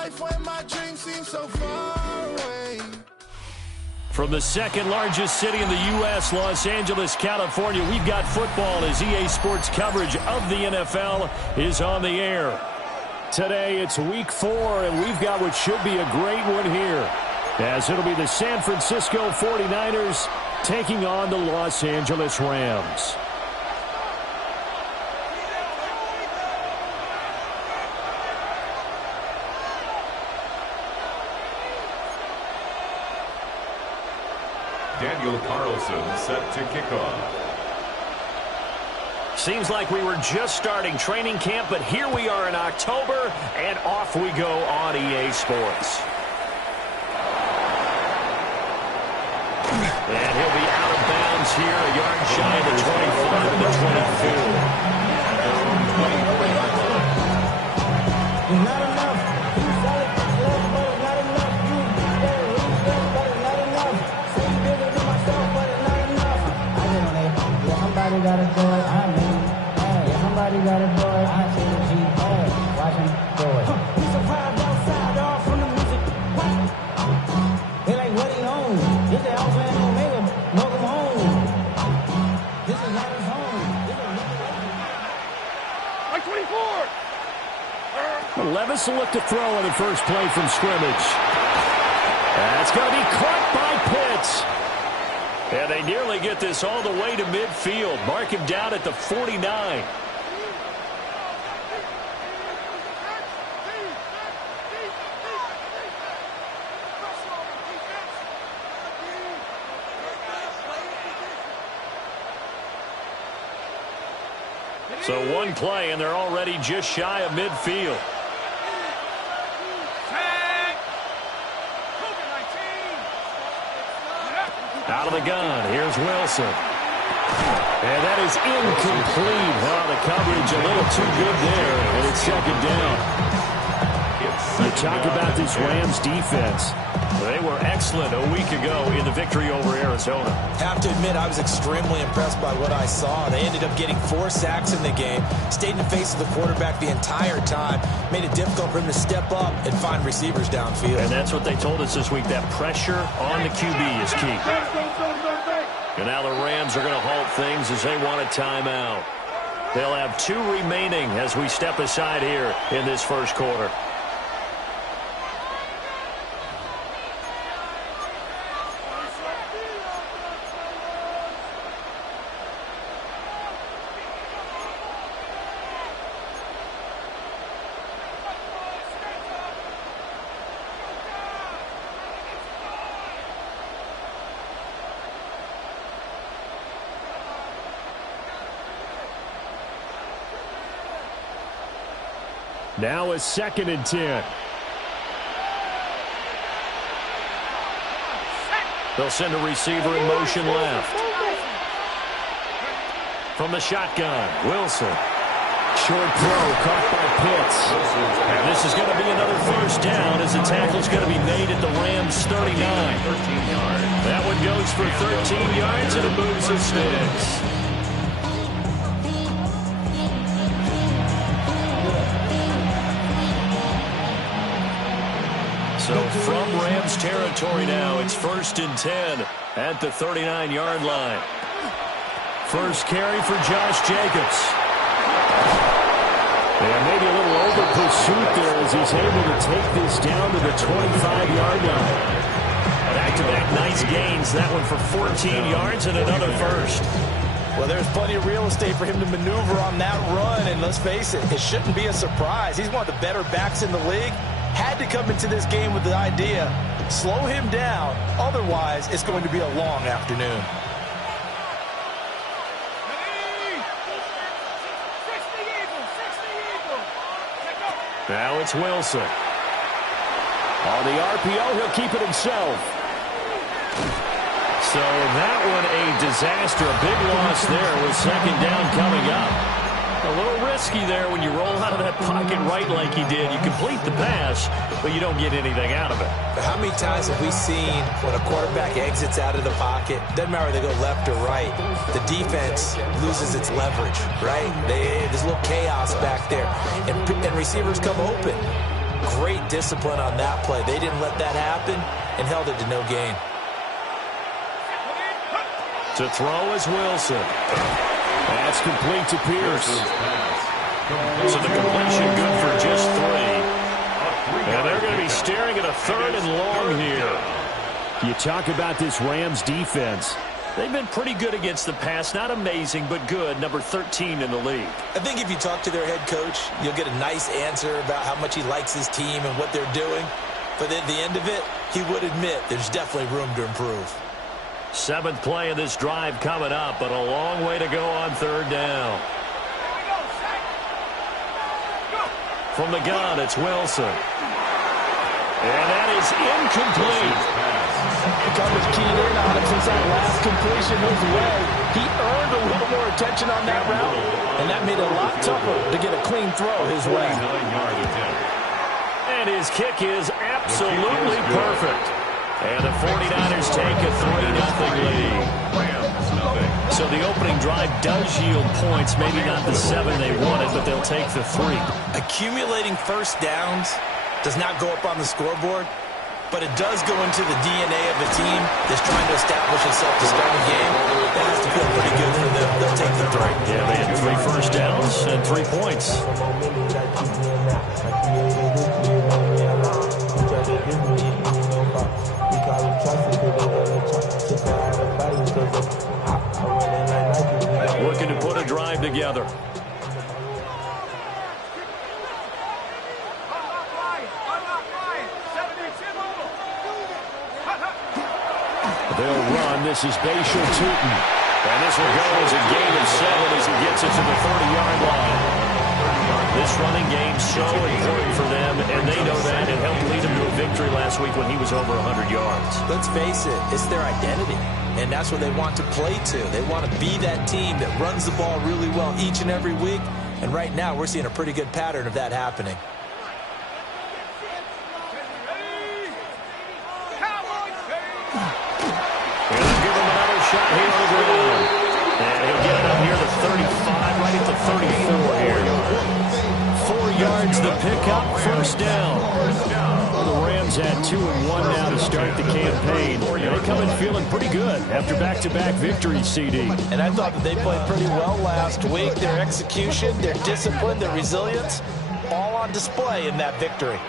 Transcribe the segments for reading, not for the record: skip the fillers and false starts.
life when my dreams seem so far away. From the second largest city in the U.S., Los Angeles, California, we've got football as EA Sports coverage of the NFL is on the air. Today, it's week 4, and we've got what should be a great one here, as it'll be the San Francisco 49ers taking on the Los Angeles Rams. Daniel Carlson set to kick off. Seems like we were just starting training camp, but here we are in October, and off we go on EA Sports. And he'll be out of bounds here, a yard shy of the 25 and the 22. Not enough. You solid, but not enough. You but not enough. Say bigger than myself, but not enough. I get on it. Yeah, somebody gotta do it. I mean, yeah, somebody gotta do it. I see the G. Watch him do it. We survived outside, all from the music. What? They like, what he on? This the Alpha and Omega. Welcome home. This is not his home. Like 24. Levis will look to throw on the first play from scrimmage. That's going to be caught by Pitts. And they nearly get this all the way to midfield. Mark him down at the 49. So one play, and they're already just shy of midfield. Out of the gun, here's Wilson. And that is incomplete. Oh, the coverage a little too good there, and it's second down. You talk about this Rams defense. They were excellent a week ago in the victory over Arizona. Have to admit, I was extremely impressed by what I saw. They ended up getting 4 sacks in the game, stayed in the face of the quarterback the entire time, made it difficult for him to step up and find receivers downfield. And that's what they told us this week, that pressure on the QB is key. And now the Rams are going to halt things as they want a timeout. They'll have 2 remaining as we step aside here in this first quarter. Now a 2nd and 10. They'll send a receiver in motion left. From the shotgun, Wilson. Short throw caught by Pitts. And this is going to be another first down as the tackle's going to be made at the Rams 39. That one goes for 13 yards and it moves the sticks. So from Rams territory now, it's 1st and 10 at the 39-yard line. First carry for Josh Jacobs. And maybe a little over pursuit there as he's able to take this down to the 25-yard line. Back-to-back nice gains. That one for 14 yards and another first. Well, there's plenty of real estate for him to maneuver on that run, and let's face it, it shouldn't be a surprise. He's one of the better backs in the league. Had to come into this game with the idea, slow him down, otherwise it's going to be a long afternoon. Now it's Wilson. On the RPO, he'll keep it himself. So that one a disaster, a big loss there with 2nd down coming up. A little risky there when you roll out of that pocket right like he did. You complete the pass, but you don't get anything out of it. But how many times have we seen when a quarterback exits out of the pocket, doesn't matter whether they go left or right, the defense loses its leverage, right? There's a little chaos back there, and receivers come open. great discipline on that play. They didn't let that happen and held it to no gain. To throw is Wilson. That's complete to Pierce. So the completion good for just 3. And they're going to be staring at a 3rd and long here. You talk about this Rams defense. They've been pretty good against the pass. Not amazing, but good. Number 13 in the league. I think if you talk to their head coach, you'll get a nice answer about how much he likes his team and what they're doing. But at the end of it, he would admit there's definitely room to improve. 7th play of this drive coming up, but a long way to go on 3rd down. From the gun, it's Wilson. And that is incomplete. Coverage keyed in on him since that last completion his way. He earned a little more attention on that route, and that made it a lot tougher to get a clean throw his way. And his kick is absolutely perfect. And the 49ers take a 3-0 lead. So the opening drive does yield points, maybe not the 7 they wanted, but they'll take the 3. Accumulating first downs does not go up on the scoreboard, but it does go into the DNA of a team that's trying to establish itself to start a game. That has to feel pretty good for them. They'll take the 3. Yeah, they had 3 first downs and 3 points. Looking to put a drive together. They'll run. This is Bashal Tootin. And this will go as a gain of 7 as he gets it to the 30-yard line. This running game so important for them, and they know that. It helped lead them to a victory last week when he was over 100 yards. Let's face it, it's their identity, and that's what they want to play to. They want to be that team that runs the ball really well each and every week, and right now we're seeing a pretty good pattern of that happening. Shot here on the ground. And he'll get it up near the 35, right at the 34 here. 4 yards the pickup, 1st down. Well, the Rams had 2-1 now to start the campaign. They come in feeling pretty good after back-to-back victories, CD. And I thought that they played pretty well last week. Their execution, their discipline, their resilience, all on display in that victory.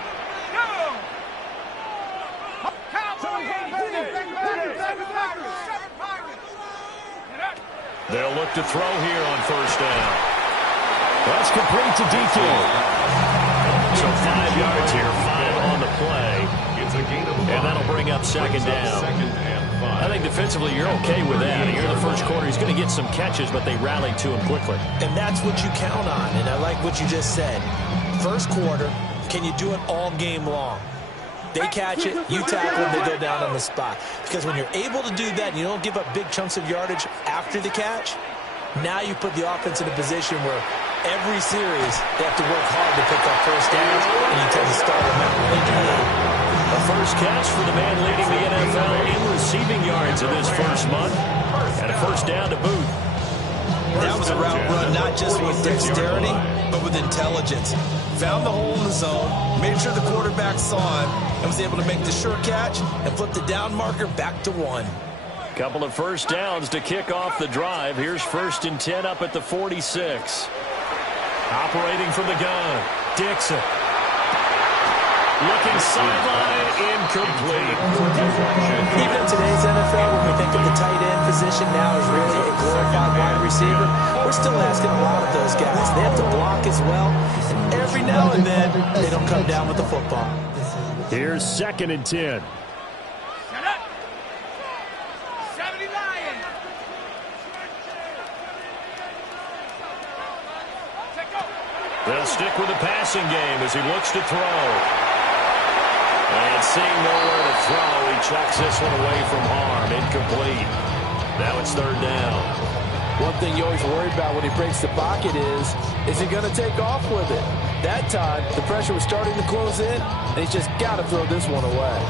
They'll look to throw here on 1st down. That's complete to DK. So 5 yards here, 5 on the play. And that'll bring up 2nd down. I think defensively you're okay with that. Here in the first quarter, he's going to get some catches, but they rallied to him quickly. And that's what you count on, and I like what you just said. First quarter, can you do it all game long? They catch it, you tackle them, they go down on the spot. Because when you're able to do that and you don't give up big chunks of yardage after the catch, now you put the offense in a position where every series they have to work hard to pick up first downs, and you tend to start them out when they do that. A first catch for the man leading the NFL in receiving yards in this first month. And a 1st down to boot. That was a route run not just with dexterity, but with intelligence. Found the hole in the zone, made sure the quarterback saw him, and was able to make the sure catch and flip the down marker back to 1. Couple of 1st downs to kick off the drive. Here's 1st and 10 up at the 46. Operating from the gun, Dixon. Looking sideline, incomplete. Even in today's NFL, when we think of the tight end position now as really a glorified wide receiver, we're still asking a lot of those guys. They have to block as well, and every now and then, they don't come down with the football. Here's 2nd and 10. They'll stick with the passing game as he looks to throw. And seeing nowhere to throw, he chucks this one away from harm. Incomplete. Now it's 3rd down. One thing you always worry about when he breaks the pocket is he going to take off with it? That time, the pressure was starting to close in, and he's just got to throw this one away.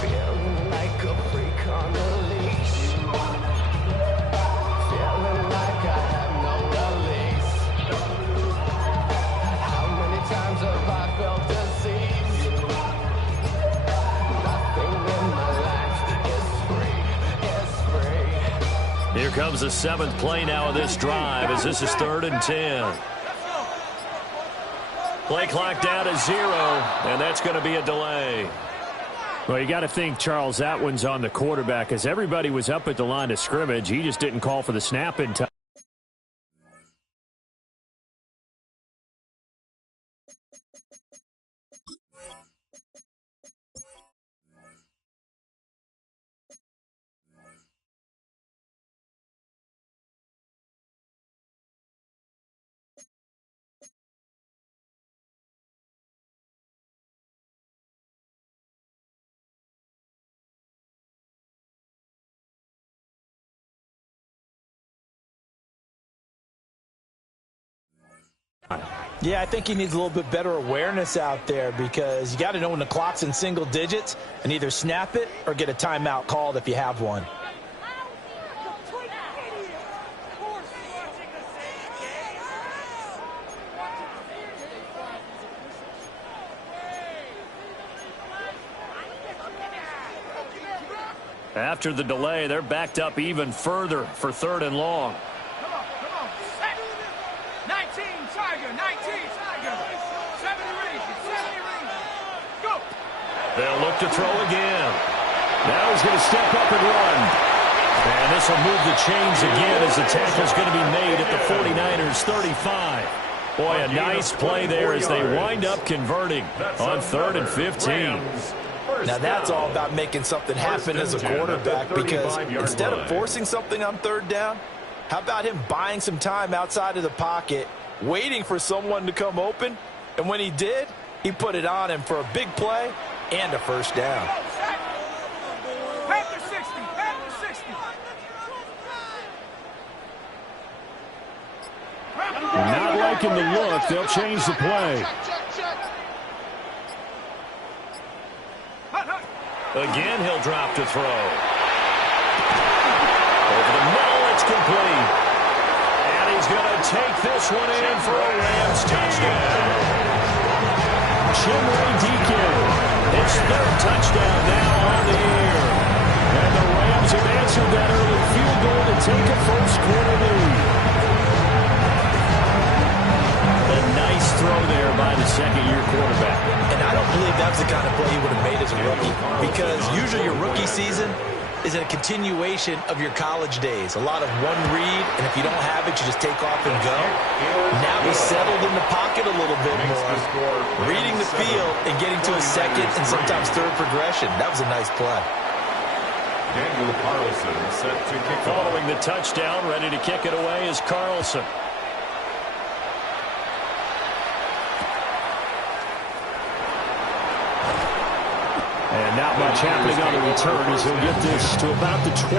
Feeling like a freak on a leash. Feeling like I have no release. How times have I felt disease. Nothing in my life is free. Here comes the 7th play now of this drive as this is 3rd and 10. Play clock down to 0, and that's going to be a delay. Well, you got to think, Charles, that one's on the quarterback as everybody was up at the line of scrimmage. He just didn't call for the snap in time. Yeah, I think he needs a little bit better awareness out there because you got to know when the clock's in single digits and either snap it or get a timeout called if you have one. After the delay, they're backed up even further for 3rd and long. They'll look to throw again. Now he's going to step up and run. And this will move the chains again as the tackle's going to be made at the 49ers 35. Boy, a nice play there as they wind up converting on 3rd and 15. Now that's all about making something happen as a quarterback because instead of forcing something on 3rd down, how about him buying some time outside of the pocket, waiting for someone to come open, and when he did, he put it on him for a big play and a 1st down. Panther 60, Panther 60. Not liking the look. They'll change the play. Again, he'll drop to throw. Over the middle, it's complete. And he's going to take this one in for a Rams touchdown. Chimray Deacon. His 3rd touchdown now on the air. And the Rams have answered that early field goal to take a 1st quarter lead. A nice throw there by the 2nd-year quarterback. And I don't believe that's the kind of play he would have made as a rookie because usually your rookie season is a continuation of your college days. A lot of one read, and if you don't have it, you just take off and go. Now he's settled in the pocket a little bit more, reading the field and getting to a 2nd and sometimes 3rd progression. That was a nice play. Daniel Carlson set to kick off. Following the touchdown, ready to kick it away is Carlson. And not much happening on the return as he'll get this to about the 23.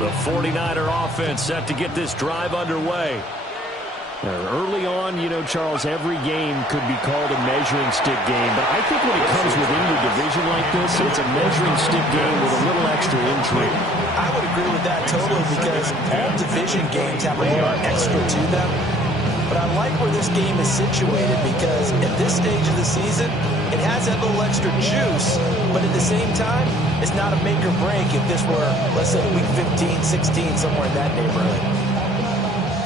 The 49er offense set to get this drive underway. Early on, you know, Charles, every game could be called a measuring stick game, but I think when it comes within your division like this, it's a measuring stick game with a little extra intrigue. I would agree with that totally because all division games have a little extra to them. But I like where this game is situated because at this stage of the season, it has that little extra juice, but at the same time, it's not a make or break if this were, let's say, week 15, 16, somewhere in that neighborhood.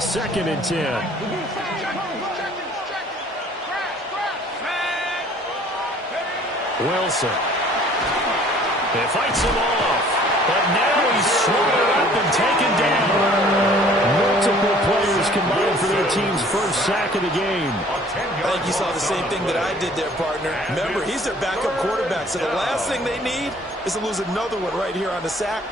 2nd and 10. Wilson. He fights him off, but now he's swallowed up and taken down. Multiple players combined for their team's 1st sack of the game. I think you saw the same thing that I did there, partner. Remember, he's their backup quarterback, so the last thing they need is to lose another one right here on the sack.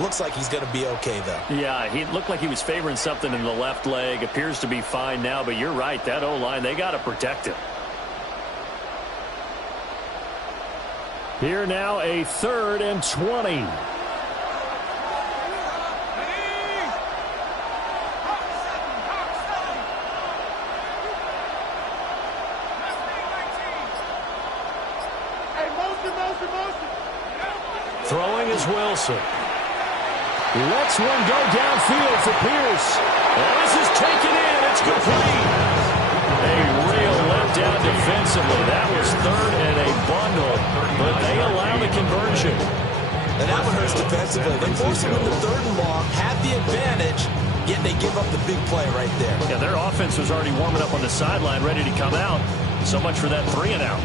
Looks like he's going to be okay, though. Yeah, he looked like he was favoring something in the left leg. Appears to be fine now, but you're right. That O-line, they got to protect him. Here now, a 3rd and 20. Throwing is Wilson. Lets one go downfield for Pierce. And this is taken in. It's complete. A real letdown defensively. That was 3rd and a bundle, but they allow the conversion. And that one hurts defensively. They force him into 3rd and long, have the advantage, yet they give up the big play right there. Yeah, their offense was already warming up on the sideline, ready to come out. So much for that 3 and out.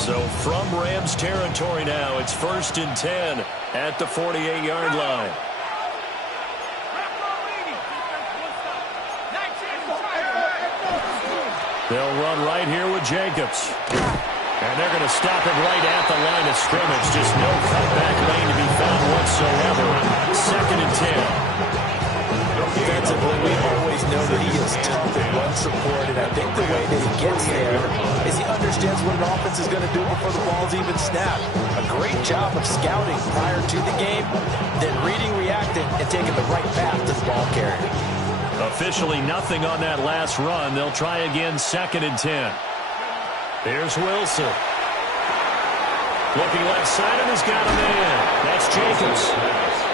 So from Rams territory now, it's 1st and 10 at the 48-yard line. They'll run right here with Jacobs. And they're going to stop it right at the line of scrimmage. Just no cutback lane to be found whatsoever. 2nd and 10. Defensively, we always know that he is tough and run support, and I think the way that he gets there is he understands what an offense is going to do before the ball's even snapped. A great job of scouting prior to the game, then reading, reacting, and taking the right path to the ball carrier. Officially nothing on that last run. They'll try again, 2nd and 10. Here's Wilson. Looking left side, and he's got a man. That's Jacobs.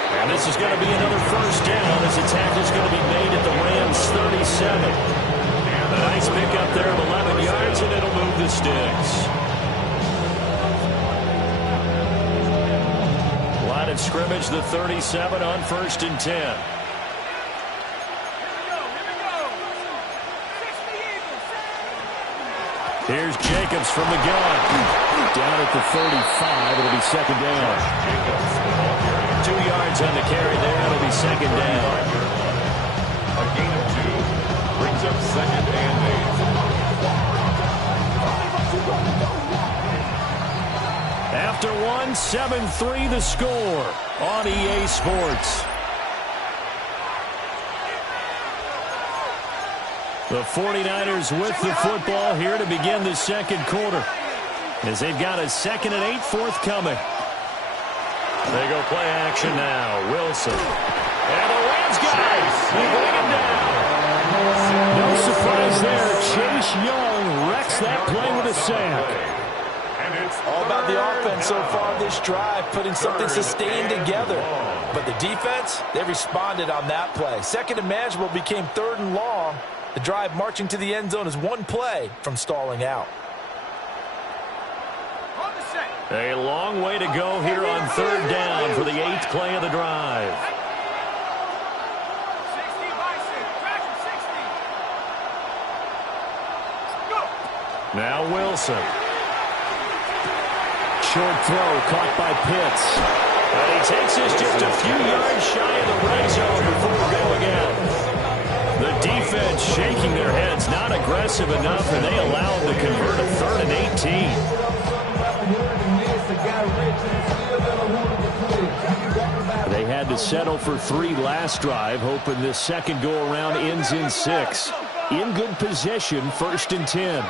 And this is going to be another 1st down as the tackle's going to be made at the Rams 37. A nice pickup there of 11 yards, and it'll move the sticks. Line of scrimmage, the 37 on 1st and 10. Here's Jacobs from the gun. Down at the 35, it'll be 2nd down. 2 yards on the carry there. It'll be 2nd down. A gain of 2 brings up 2nd and 8. After 1, 7-3 the score on EA Sports. The 49ers with the football here to begin the 2nd quarter, as they've got a 2nd and 8 forthcoming. They go play action now. Wilson. And the Rams guys, they bring him down. No surprise there. Chase Young wrecks that play with a sack. All about the offense so far this drive, putting something sustained together. But the defense, they responded on that play. 2nd and manageable became 3rd and long. The drive marching to the end zone is 1 play from stalling out. A long way to go here on 3rd down for the 8th play of the drive. Now Wilson. Short throw caught by Pitts. And he takes this just a few yards shy of the red zone before going out. The defense shaking their heads, not aggressive enough, and they allow him to convert a 3rd and 18. They had to settle for 3 last drive, hoping this 2nd go-around ends in 6. In good position, 1st and 10.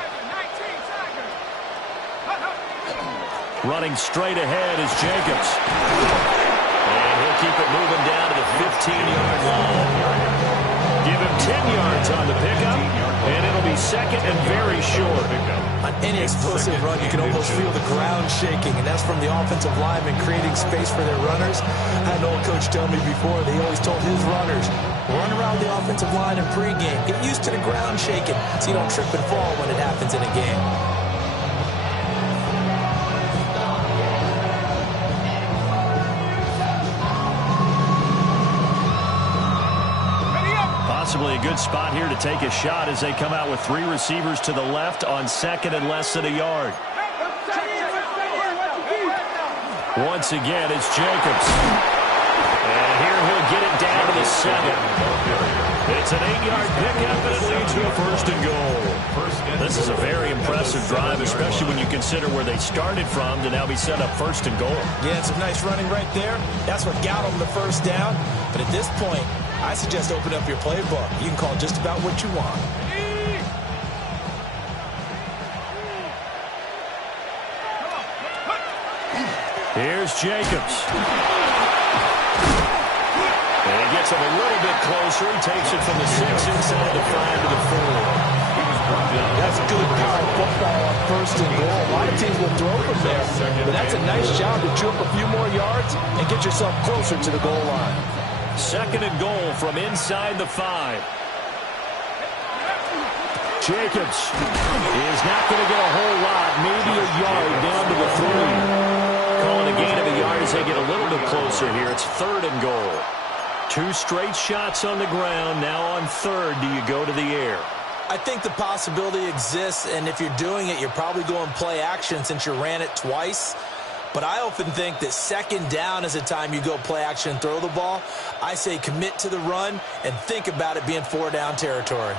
Running straight ahead is Jacobs. And he'll keep it moving down to the 15-yard line. Give him 10 yards on the pickup, and it'll be 2nd and very short. On any explosive run, you can almost feel the ground shaking, and that's from the offensive linemen creating space for their runners. I had an old coach tell me before, they always told his runners, run around the offensive line in pregame. Get used to the ground shaking so you don't trip and fall when it happens in a game. Possibly a good spot here to take a shot as they come out with 3 receivers to the left on 2nd and less than a yard. Once again, it's Jacobs. And here he'll get it down to the 7. It's It's an 8-yard pickup, and it leads to a first and goal. This is a very impressive drive, especially when you consider where they started from to now be set up first and goal. Yeah, it's a nice running right there. That's what got them the first down. But at this point, I suggest open up your playbook. You can call just about what you want. Here's Jacobs. And he gets him a little bit closer. He takes it from the 6 inside the 5 to the 4. That's good power football on first and goal. A lot of teams will throw from there, but that's a nice job to chew up a few more yards and get yourself closer to the goal line. Second and goal from inside the 5. Jacobs is not going to get a whole lot, maybe a yard down to the 3. Calling a gain of a yard as they get a little bit closer here. It's third and goal. 2 straight shots on the ground. Now on third, do you go to the air? I think the possibility exists, and if you're doing it, you're probably going play action since you ran it twice. But I often think that second down is the time you go play action and throw the ball. I say commit to the run and think about it being 4-down territory.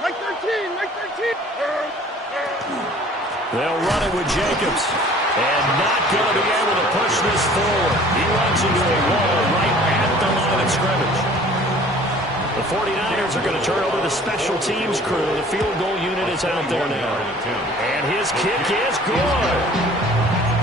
Right 13, right 13. They'll run it with Jacobs. And not going to be able to push this forward. He runs into a wall right at the line of scrimmage. The 49ers are going to turn over the special teams crew. The field goal unit is out there now. And his kick is good.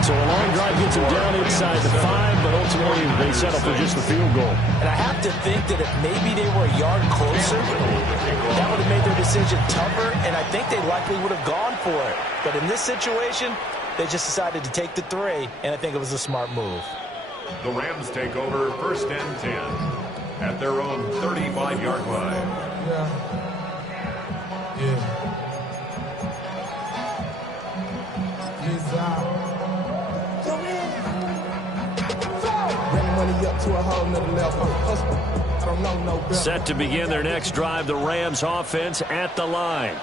So a long drive gets him down inside the 5, but ultimately they settle for just the field goal. And I have to think that if maybe they were a yard closer, that would have made their decision tougher, and I think they likely would have gone for it. But in this situation, they just decided to take the 3, and I think it was a smart move. The Rams take over first and 10 at their own 35-yard line. Set to begin their next drive, the Rams offense at the line.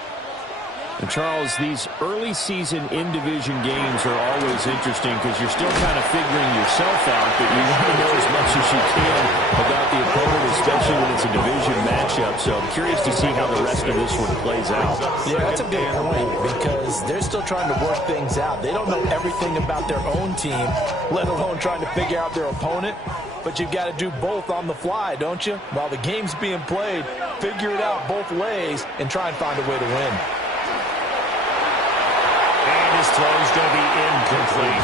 And Charles, these early season in-division games are always interesting because you're still kind of figuring yourself out, but you want to know as much as you can about the opponent, especially when it's a division matchup. So I'm curious to see how the rest of this one plays out. Yeah, that's a good point because they're still trying to work things out. They don't know everything about their own team, let alone trying to figure out their opponent. But you've got to do both on the fly, don't you? While the game's being played, figure it out both ways and try and find a way to win. His throw's going to be incomplete.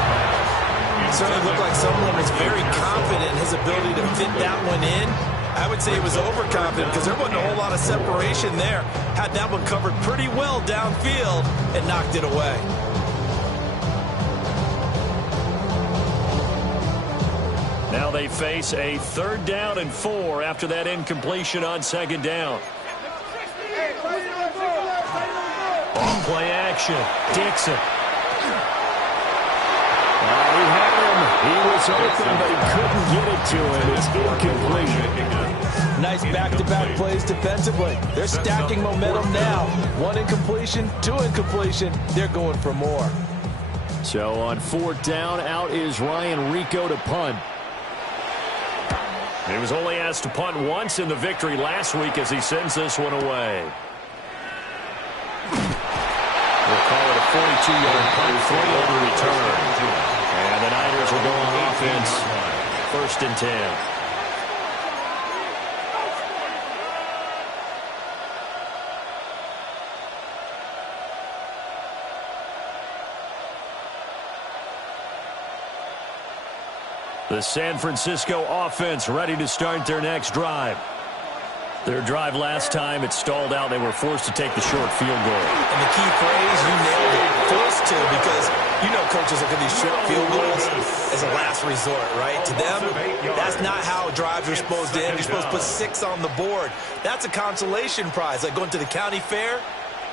It certainly looked like someone was very confident in his ability to fit that one in. I would say he was overconfident because there wasn't a whole lot of separation there. Had that one covered pretty well downfield and knocked it away. Now they face a 3rd down and 4 after that incompletion on 2nd down. On play action, Dixon. He had him. He was open, but he couldn't get it to him. It's incomplete. Nice back-to-back plays defensively. They're stacking momentum now. 1 incompletion, 2 incompletion. They're going for more. So on 4th down, out is Ryan Rico to punt. He was only asked to punt once in the victory last week as he sends this one away. We'll call it a 42-yard punt, 3-over return. And the Niners will go on offense, 1st and 10. The San Francisco offense ready to start their next drive. Their drive last time, it stalled out. They were forced to take the short field goal. And the key phrase, you nailed it, forced to, because you know coaches look at these short field goals as a last resort, right? To them, that's not how drives are supposed to end. You're supposed to put 6 on the board. That's a consolation prize, like going to the county fair.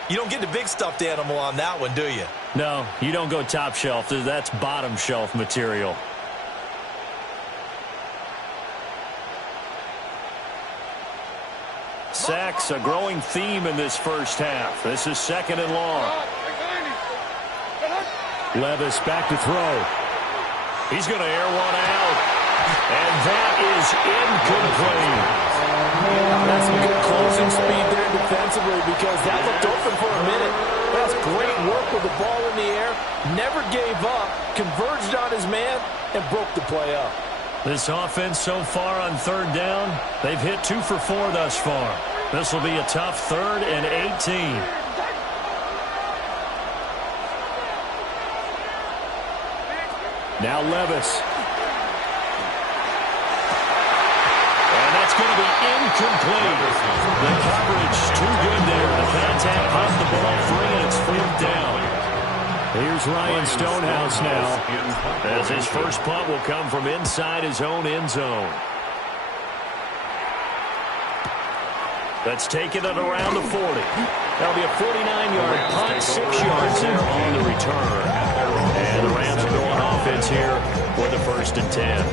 You don't get the big stuffed animal on that one, do you? No, you don't go top shelf. That's bottom shelf material. Sacks, a growing theme in this first half. This is 2nd and long. Levis back to throw. He's going to air one out. And that is incomplete. That's some good closing speed there defensively because that looked open for a minute. That's great work with the ball in the air. Never gave up, converged on his man, and broke the play up. This offense so far on third down, they've hit 2 for 4 thus far. This will be a tough 3rd and 18. Now Levis. And that's going to be incomplete. The coverage too good there. The contact popped the ball free, and it's 4th down. Here's Ryan Stonehouse now, as his first punt will come from inside his own end zone. That's taken it around the 40. That'll be a 49-yard punt, 6 yards there on the return. And the Rams are going offense here for the 1st and 10.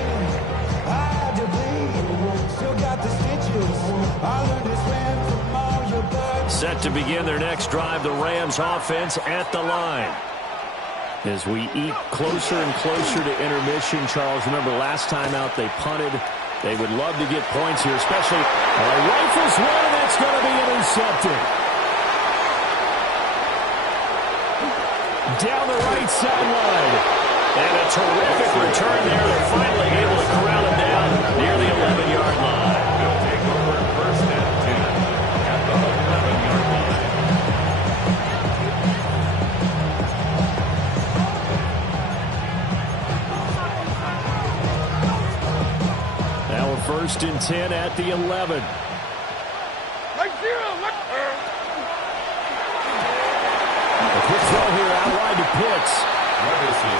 Set to begin their next drive, the Rams offense at the line. As we eat closer and closer to intermission, Charles, remember last time out they punted. They would love to get points here, especially rifles one, and that's going to be intercepted. Down the right sideline. And a terrific return there. They're finally able to corral him down near the 11-yard line. They'll take over 1st and 10 at the 11-yard line. Now a 1st and 10 at the 11. A quick throw here out wide to Pitts.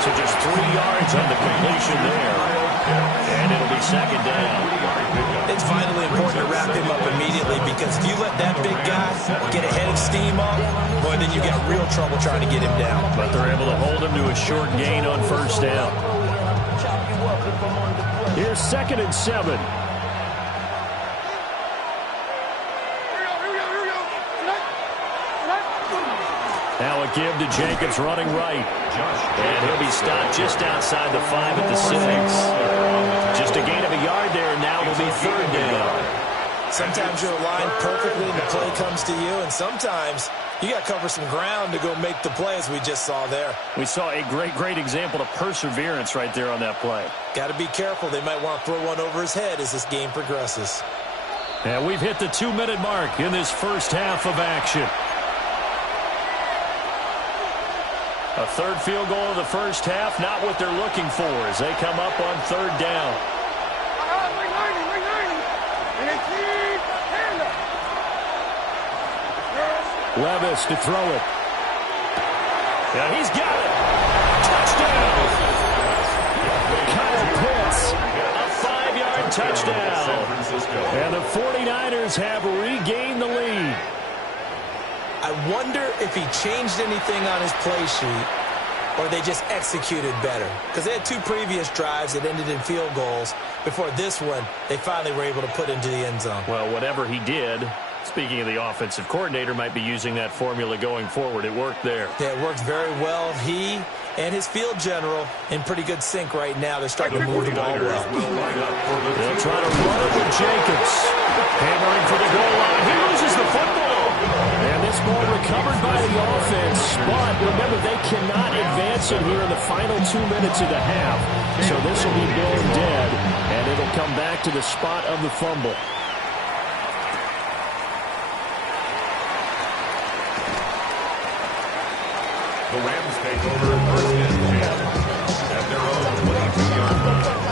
So just 3 yards on the completion there. And it'll be 2nd down. It's vitally important to wrap him up immediately because if you let that big guy get a head of steam up, boy, then you got real trouble trying to get him down. But they're able to hold him to a short gain on 1st down. Here's 2nd and 7. Now a give to Jacobs running right. And he'll be stopped just outside the 5 at the 6. Just a gain of a yard there, and now will be 3rd down. Sometimes you're aligned perfectly and the play comes to you, and sometimes you got to cover some ground to go make the play, as we just saw there. We saw a great example of perseverance right there on that play. Got to be careful. They might want to throw one over his head as this game progresses. And we've hit the 2-minute mark in this first half of action. A 3rd field goal of the first half, not what they're looking for as they come up on 3rd down. Levis to throw it. Yeah, he's got it. Touchdown. Kyle Pitts, a 5-yard touchdown. And the 49ers have regained the lead. I wonder if he changed anything on his play sheet or they just executed better. Because they had 2 previous drives that ended in field goals. Before this one, they finally were able to put into the end zone. Well, whatever he did, speaking of the offensive coordinator, might be using that formula going forward. It worked there. Yeah, it worked very well. He and his field general in pretty good sync right now. They're starting to move the ball well. They'll try to run it with Jacobs. Hammering for the goal line. He loses the football. And this ball recovered by the offense. But remember, they cannot advance it here in the final 2 minutes of the half. So this will be blown dead. And it'll come back to the spot of the fumble. The Rams take over 1st and 10 at their own 22-yard line.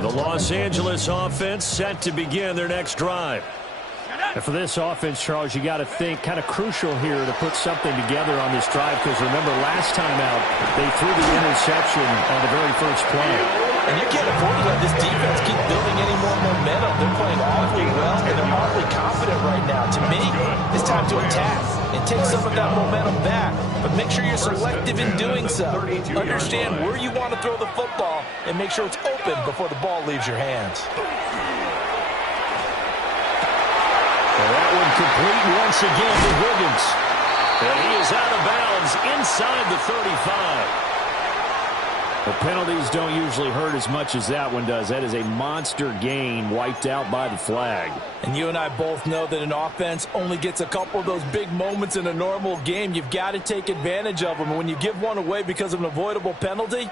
The Los Angeles offense set to begin their next drive. And for this offense, Charles, you got to think kind of crucial here to put something together on this drive because remember last time out they threw the interception on the very first play. And you can't afford to let this defense keep building any more momentum. They're playing awfully well and they're awfully confident right now. To me, it's time to attack. and take some of that momentum back. But make sure you're selective in doing so. Understand where you want to throw the football and make sure it's open before the ball leaves your hands. Well, that one complete once again to Wiggins. And he is out of bounds inside the 35. The penalties don't usually hurt as much as that one does. That is a monster gain wiped out by the flag. And you and I both know that an offense only gets a couple of those big moments in a normal game. You've got to take advantage of them. And when you give one away because of an avoidable penalty,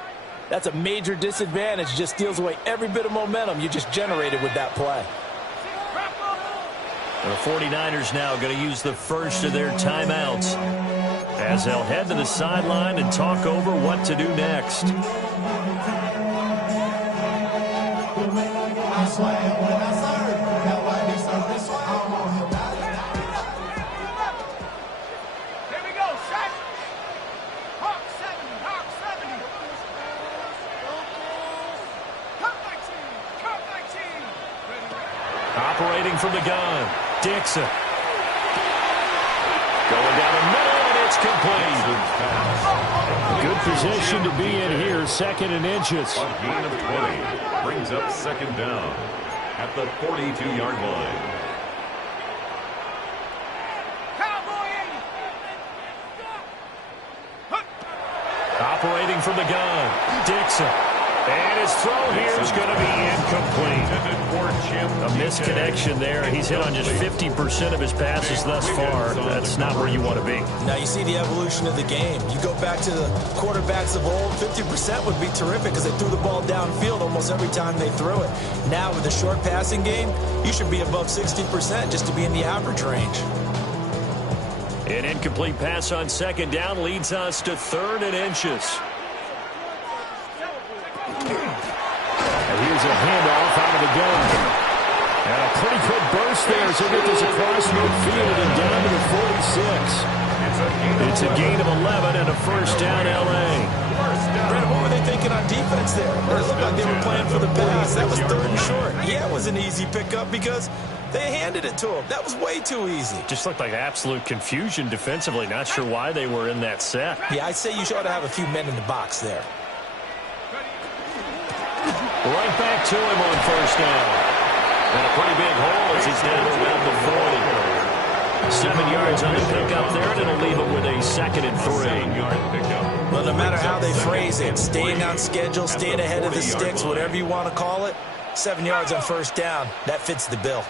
that's a major disadvantage. It just steals away every bit of momentum you just generated with that play. The 49ers now going to use the first of their timeouts as they'll head to the sideline and talk over what to do next. Operating from the gun, Dixon. Going down the middle, and it's complete. Good position to be in here, 2nd and inches. A gain of 20 brings up 2nd down at the 42-yard line. Operating from the gun, Dixon. And his throw here is going to be incomplete. A misconnection there. He's hit on just 50% of his passes thus far. That's not where you want to be. Now you see the evolution of the game. You go back to the quarterbacks of old, 50% would be terrific because they threw the ball downfield almost every time they threw it. Now with the short passing game, you should be above 60% just to be in the average range. An incomplete pass on 2nd down leads us to 3rd and inches. And here's a handoff out of the gun. And a pretty good burst there as they get this across midfield and down to the 46. It's a gain of 11 and a 1st down L.A. Brent, what were they thinking on defense there? It looked like they were playing for the pass. That was 3rd and short. Yeah, it was an easy pickup because they handed it to him. That was way too easy. Just looked like absolute confusion defensively. Not sure why they were in that set. Yeah, I'd say you ought to have a few men in the box there. Right back to him on 1st down. And a pretty big hole as he's down around the 40. 7 yards on the pickup there, and it'll leave him with a 2nd and 3. Well, no matter how they phrase it, staying on schedule, staying ahead of the sticks, whatever you want to call it, 7 yards on 1st down, that fits the bill.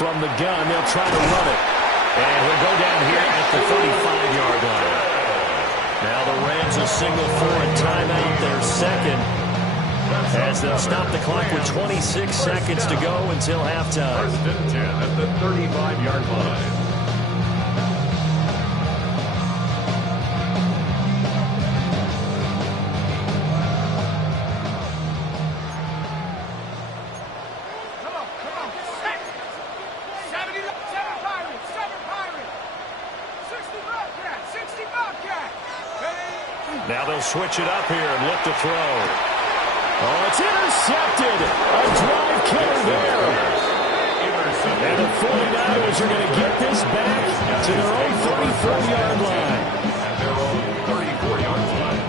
From the gun, they'll try to run it. And he'll go down here at the 35-yard line. Now the Rams will signal for a timeout, their 2nd, as they'll stop the clock with 26 seconds to go until halftime. 1st and 10 at the 35-yard line. Now they'll switch it up here and look to throw. Oh, it's intercepted. A drive killer there. And the 49ers are going to get this back to their own 34-yard line. At their own 34-yard line.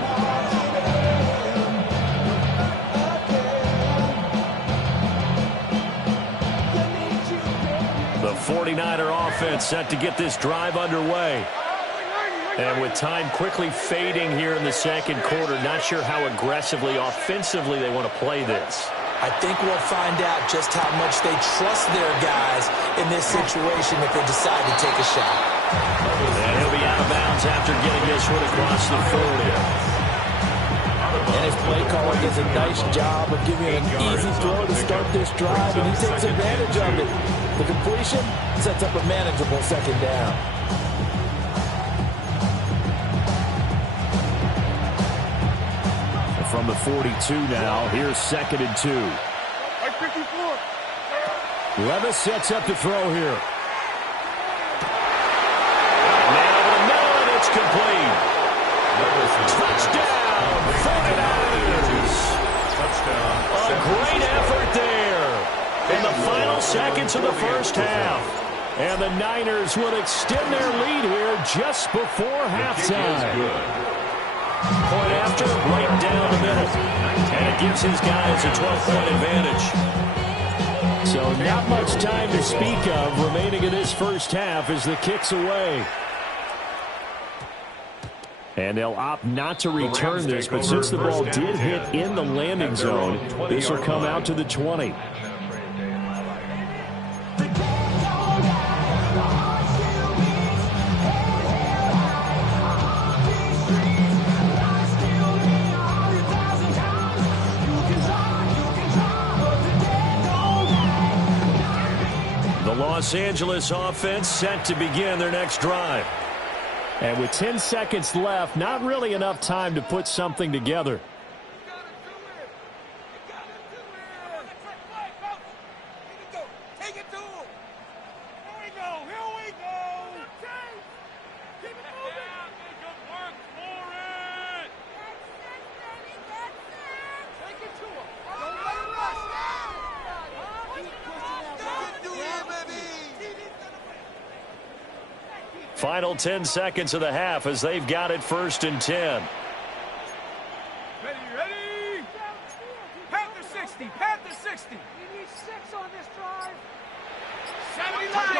The 49er offense set to get this drive underway. And with time quickly fading here in the 2nd quarter, not sure how aggressively, offensively they want to play this. I think we'll find out just how much they trust their guys in this situation if they decide to take a shot. And he'll be out of bounds after getting this one across the 40. And his play caller does a nice job of giving an easy throw to start this drive, and he takes advantage of it. The completion sets up a manageable 2nd down. From the 42 now, here's 2nd and 2. Levis sets up to throw here. Now to the middle, and it's complete. Touchdown, 49ers. Touchdown. A great effort there. In the final seconds to the first half. And the Niners will extend their lead here just before halftime. Point after, right down the middle. And it gives his guys a 12-point advantage. So not much time to speak of remaining in this first half as the kick's away. And they'll opt not to return this, but since the ball did hit in the landing zone, this will come out to the 20. The Los Angeles offense set to begin their next drive. And with 10 seconds left, not really enough time to put something together. Final 10 seconds of the half as they've got it 1st and 10. Ready? Panther 60, Panther 60. We need 6 on this drive. 79. Off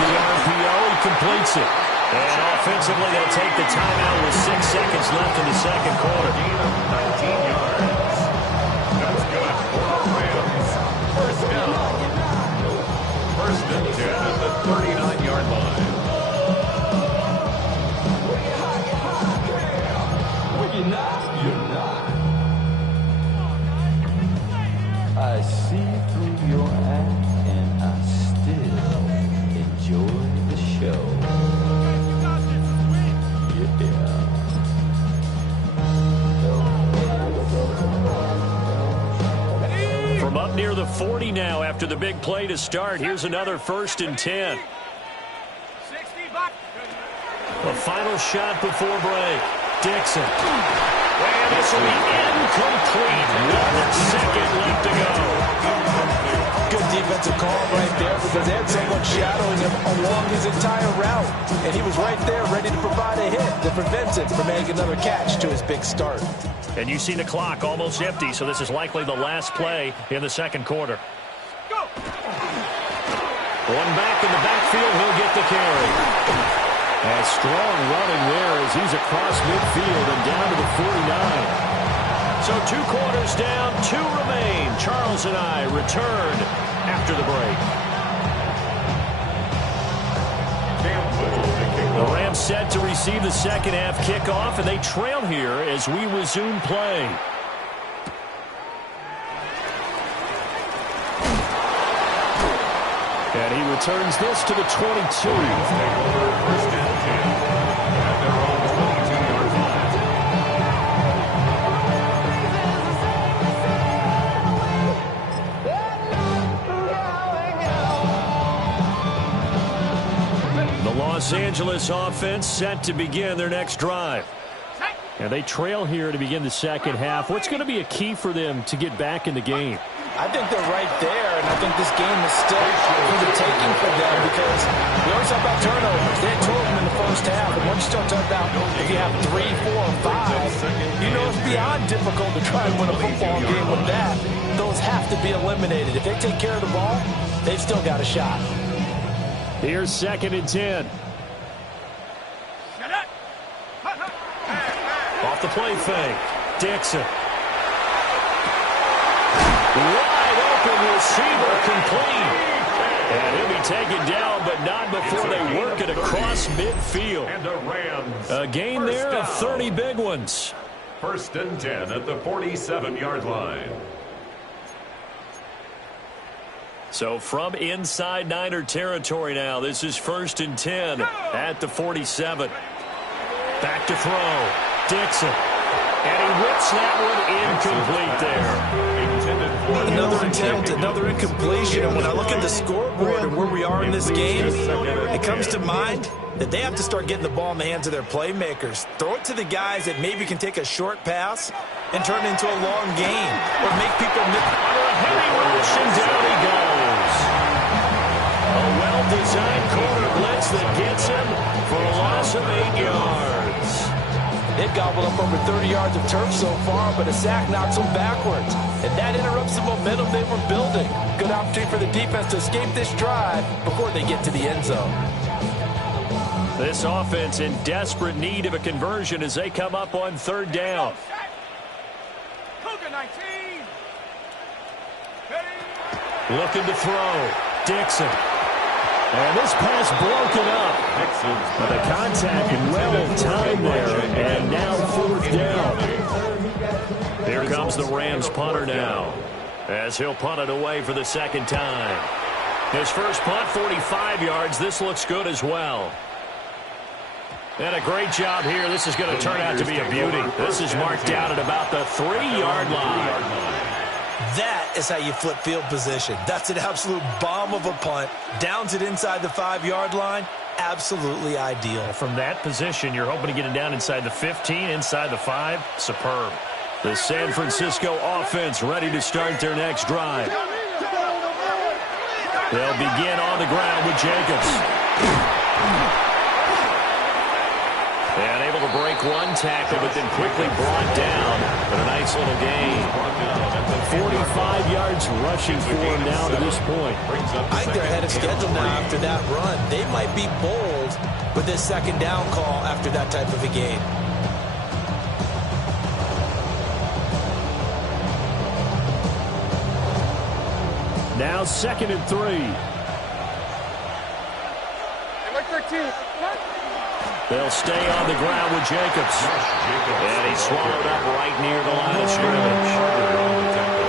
the RPO, he completes it. And offensively, they'll take the timeout with 6 seconds left in the second quarter. 19 yards. That's good for the Rams. First down. 1st and 10 at the 39-yard line. You're not. I see through your act and I still enjoy the show. From up near the 40 now after the big play to start, here's another 1st and 10. The final shot before break. Dixon. And this will be incomplete. 1 second left to go. Good defensive call right there because they had someone shadowing him along his entire route. And he was right there ready to provide a hit to prevent him from making another catch to his big start. And you see the clock almost empty, so this is likely the last play in the second quarter. Go. One back in the backfield, he'll get the carry. And strong running there as he's across midfield and down to the 49. So 2 quarters down, 2 remain. Charles and I return after the break. The Rams set to receive the second half kickoff, and they trail here as we resume play. And he returns this to the 22. Los Angeles offense set to begin their next drive. And they trail here to begin the second half. What's going to be a key for them to get back in the game? I think they're right there, and I think this game is still for the taking for them because we always talk about turnovers. They had 2 of them in the first half, and once you start talking about if you have 3, 4, or 5, you know it's beyond difficult to try and win a football game with that. Those have to be eliminated. If they take care of the ball, they've still got a shot. Here's 2nd and 10. Off the play fake. Dixon. Wide open receiver complete. And he'll be taken down, but not before they work it across midfield. And the Rams. A gain there of 30 big ones. 1st and 10 at the 47-yard line. So from inside Niner territory now, this is 1st and 10 at the 47. Back to throw. Dixon. And he whips that one incomplete there. Another attempt, another incompletion. And when I look at the scoreboard and where we are in this game, it comes to mind that they have to start getting the ball in the hands of their playmakers. Throw it to the guys that maybe can take a short pass and turn it into a long gain or make people miss. Under a heavy rush, and down he goes. A well-designed corner blitz that gets him for a loss of 8 yards. They've gobbled up over 30 yards of turf so far, but a sack knocks them backwards. And that interrupts the momentum they were building. Good opportunity for the defense to escape this drive before they get to the end zone. This offense in desperate need of a conversion as they come up on 3rd down. Cougar 19. Looking to throw. Dixon. And this pass broken up. But the contact well timed there. And now 4th down. Here comes the Rams punter now, as he'll punt it away for the 2nd time. His first punt, 45 yards. This looks good as well. And a great job here. This is going to turn out to be a beauty. This is marked down at about the 3-yard line. That is how you flip field position. That's an absolute bomb of a punt. Downs it inside the 5-yard line. Absolutely ideal. From that position, you're hoping to get it down inside the 15, inside the 5. Superb. The San Francisco offense ready to start their next drive. They'll begin on the ground with Jacobs. And able to break one tackle, but then quickly brought down. But a nice little gain. 45 yards rushing for him now to this point. I think they're ahead of schedule now after that run. They might be bold with this 2nd down call after that type of a game. Now 2nd and 3. They'll stay on the ground with Jacobs. And he's swallowed up right near the line of scrimmage.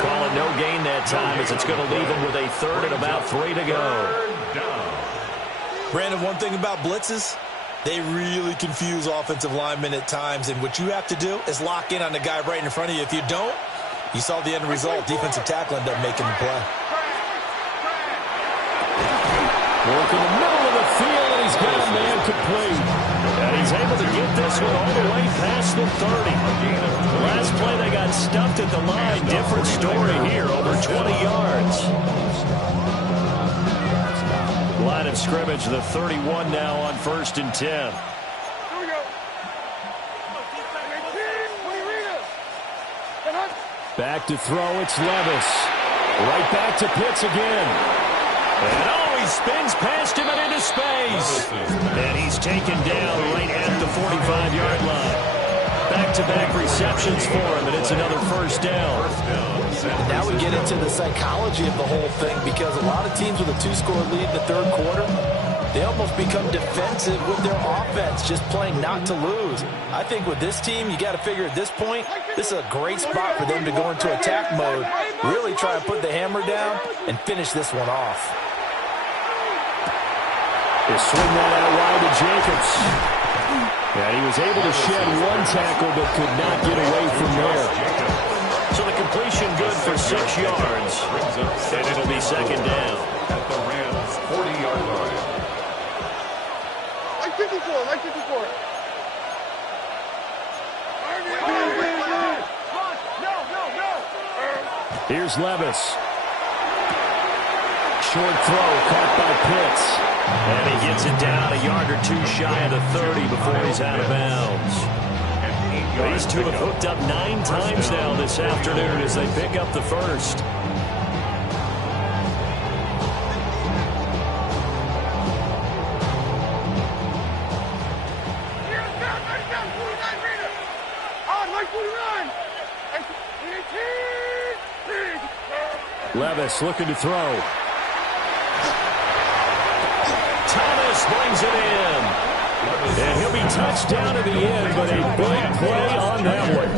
Call it no gain that time, as it's going to leave him with a 3rd and about 3 to go. Brandon, one thing about blitzes, they really confuse offensive linemen at times. And what you have to do is lock in on the guy right in front of you. If you don't, you saw the end result. Defensive tackle ended up making the play. Work in the middle of the field, and he's got a man complete. And he's able to get this one all the way past the 30. Last play, they got stuffed at the line. Different story here, over 20 yards. Line of scrimmage, the 31 now on 1st and 10. Back to throw, it's Levis. Right back to Pitts again. And he spins past him and into space. And he's taken down right at the 45-yard line. Back-to-back receptions for him, and it's another 1st down. Now we get into the psychology of the whole thing, because a lot of teams with a 2-score lead in the 3rd quarter, they almost become defensive with their offense, just playing not to lose. I think with this team, you got to figure at this point, this is a great spot for them to go into attack mode, really try and put the hammer down and finish this one off. They swing that out wide to Jacobs. And he was able to shed one tackle, but could not get away from there. So the completion good for 6 yards. And it'll be 2nd down. At the Rams' 40-yard line. Like 54, like 54. Here's Levis. Short throw caught by Pitts. And he gets it down a yard or 2 shy of the 30 before he's out of bounds. These two have hooked up 9 times now this afternoon as they pick up the 1st. Levis looking to throw. Thomas brings it in. And he'll be touched down at the end, but a big play on that one.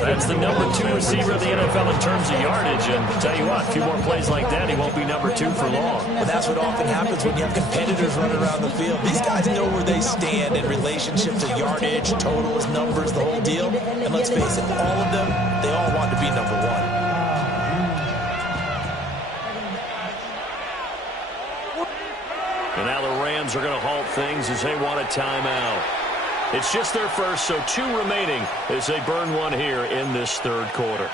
That's the number 2 receiver of the NFL in terms of yardage. And tell you what, a few more plays like that, he won't be number 2 for long. But that's what often happens when you have competitors running around the field. These guys know where they stand in relationship to yardage, totals, numbers, the whole deal. And let's face it, all of them, they all want to be number 1. And now the Rams Rams are going to halt things as they want a timeout. It's just their first, so 2 remaining as they burn one here in this third quarter.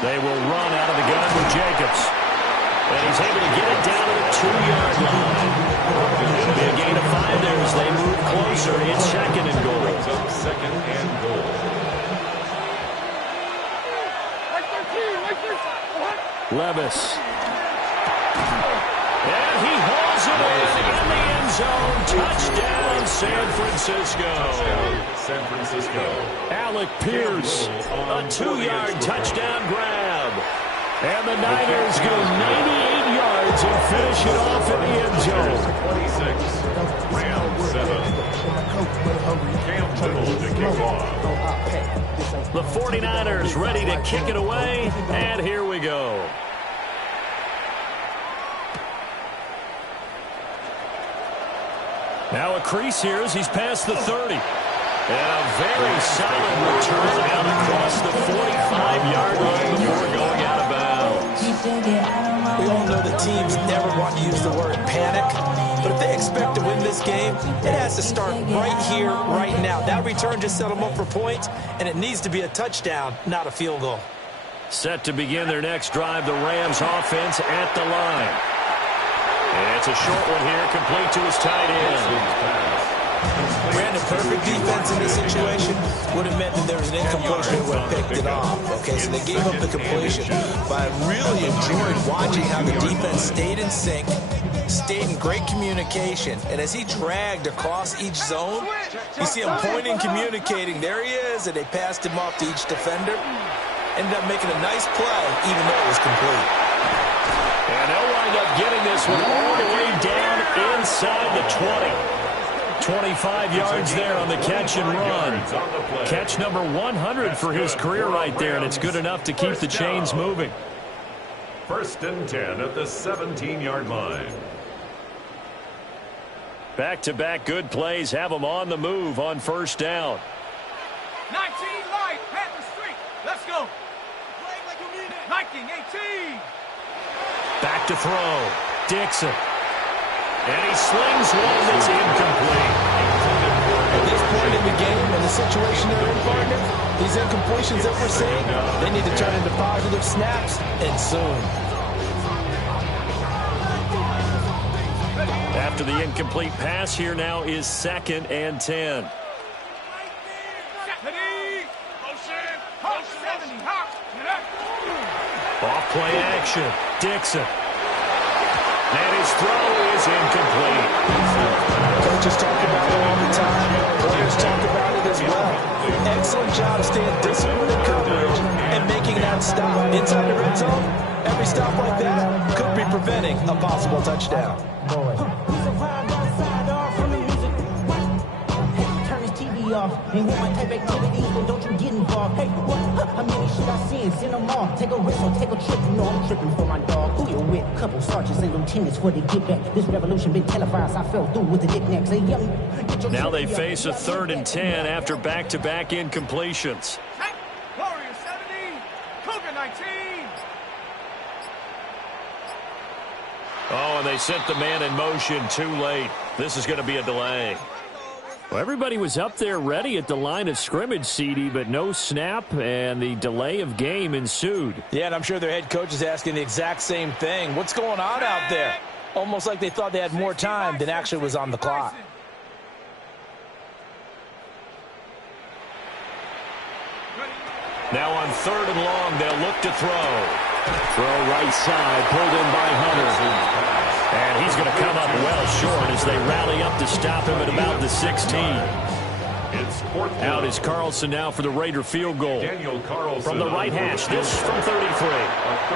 They will run out of the gun with Jacobs. And he's able to get it down to the 2-yard line. It'll be a gain of 5 there as they move closer. It's second and goal. Second and goal. Levis. And he hauls it in the end zone. Touchdown, San Francisco. Touchdown, San Francisco. Alec Pierce, a 2-yard touchdown grab. And the Niners go 98 yards and finish it off in the end zone. 26. Rams 7. Cam Little to kick off. The 49ers ready to kick it away, and here we go. Now a crease here as he's past the 30. And a very solid return out across the 45-yard line before going out of bounds. We all know the teams never want to use the word panic, but if they expect to win this game, it has to start right here, right now. That return just set them up for points, and it needs to be a touchdown, not a field goal. Set to begin their next drive, the Rams offense at the line. And it's a short one here, complete to his tight end. Brandon, perfect defense in this situation would have meant that there was an incompletion that would have picked it off. Okay, so they gave up the completion. But I really enjoyed watching how the defense stayed in sync, stayed in great communication. And as he dragged across each zone, you see him pointing, communicating. There he is, and they passed him off to each defender. Ended up making a nice play, even though it was complete. And they'll wind up getting this one all the way down inside the 20. 25 yards there on the catch and run. Catch number 100 for his career right there, and it's good enough to keep the chains moving. 1st and 10 at the 17-yard line. Back-to-back good plays have them on the move on 1st down. 19 light, Panther Street. Let's go. 19, 18. Back to throw. Dixon. And he slings one that's incomplete. At this point in the game and the situation they're in, partner, these incompletions that we're seeing, they need to turn into positive snaps, and soon. After the incomplete pass, here now is 2nd and 10. Off play action. Dixon. And his throw is incomplete. Coaches talk about it all the time. Players talk about it as well. Excellent job staying disciplined in coverage and making that stop. Inside the red zone, every stop like that could be preventing a possible touchdown. Off. And with my type activities, then don't you get involved. Hey, what? How many should I see? Send them all. Take a risk or take a trip. You know I'm tripping for my dog. Who you with? Couple sergeants and lieutenants for the get back. This revolution been televised. I fell through with the knickknacks. They young. Now they face a 3rd and 10 after back-to-back incompletions. Warrior 70, Cougar 19. Oh, and they sent the man in motion too late. This is going to be a delay. Well, everybody was up there ready at the line of scrimmage, CD, but no snap, and the delay of game ensued. Yeah, and I'm sure their head coach is asking the exact same thing. What's going on out there? Almost like they thought they had more time than actually was on the clock. Now on 3rd and long, they'll look to throw. Throw right side, pulled in by Hunter. And he's going to come up well short as they rally up to stop him at about the 16. Out is Carlson now for the Raider field goal. From the right hash, this from 33.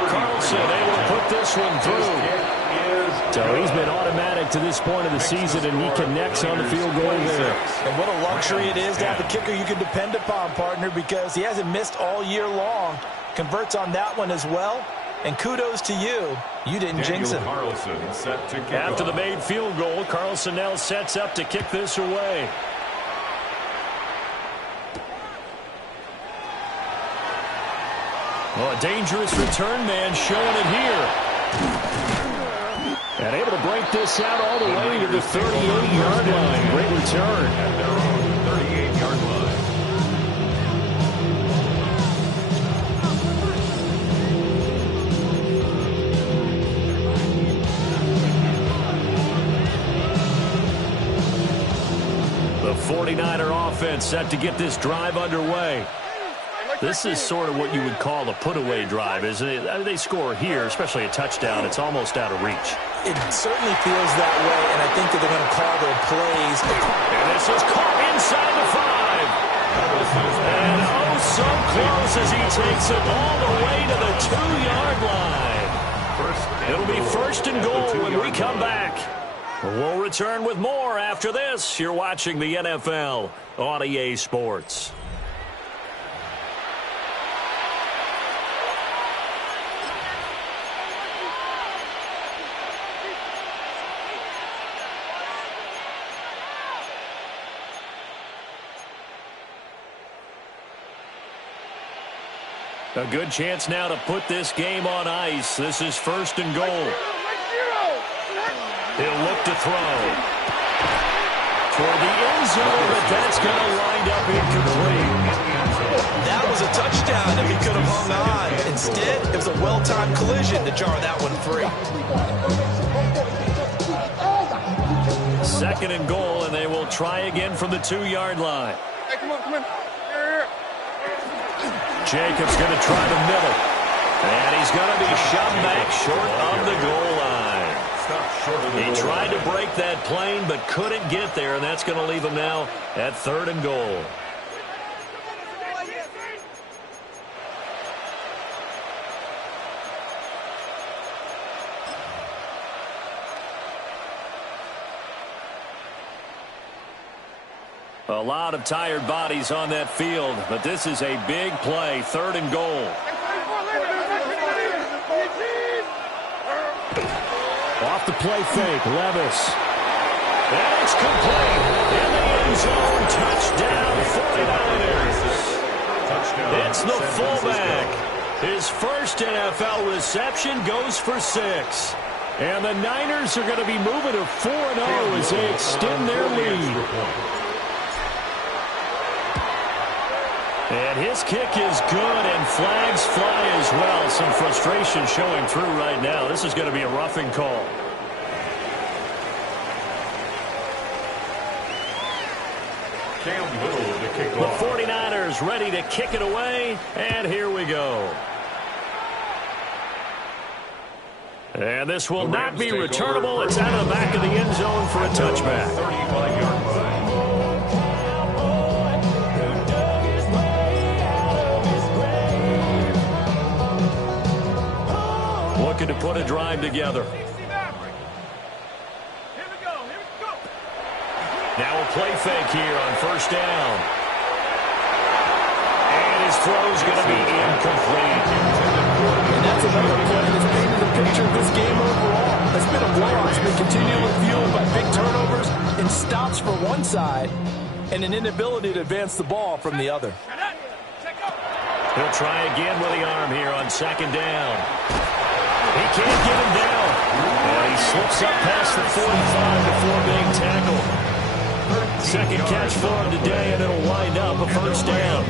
Carlson able to put this one through. So he's been automatic to this point of the season, and he connects on the field goal there. And what a luxury it is to have a kicker you can depend upon, partner, because he hasn't missed all year long. Converts on that one as well. And kudos to you. You didn't jinx him. After the made field goal, Carlson now sets up to kick this away. Oh, a dangerous return man showing it here. And able to break this out all the way to the 38-yard line. Great return. At their own 38-yard line. The 49er offense set to get this drive underway. This is sort of what you would call a put-away drive, isn't it? I mean, they score here, especially a touchdown. It's almost out of reach. It certainly feels that way, and I think that they're going to call their plays. And this is caught inside the 5. And oh, so close as he takes it all the way to the 2-yard line. It'll be first and goal when we come back. We'll return with more after this. You're watching the NFL on EA Sports. A good chance now to put this game on ice. This is first and goal. He'll look to throw. For the end zone, but that's going to wind up incomplete. That was a touchdown if he could have hung on. Instead, it was a well-timed collision to jar that one free. Second and goal, and they will try again from the 2-yard line. Hey, come on. Here. Jacobs going to try the middle. And he's going to be shoved back short of the goal line. He tried to break that plane but couldn't get there, and that's going to leave him now at third and goal. A lot of tired bodies on that field, but this is a big play, third and goal. Off the play fake, Levis. And it's complete. In the end zone, touchdown 49ers. It's the fullback. His first NFL reception goes for 6. And the Niners are going to be moving to 4-0 as they extend their lead. And his kick is good, and flags fly as well. Some frustration showing through right now. This is going to be a roughing call. Cam Little to kick The off. 49ers ready to kick it away, and here we go. And this will not be returnable. It's out of the back of the end zone for a touchback. 35-yard line. Looking to put a drive together. Now a play fake here on first down. And his throw is going to be incomplete. And that's another play that's painted the picture of this game overall. It's been a blowout. It's been continually fueled by big turnovers and stops for one side and an inability to advance the ball from the other. He'll try again with the arm here on second down. He can't get him down. And he slips up past the 45 before being tackled. Second catch for him today, and it'll wind up a first down.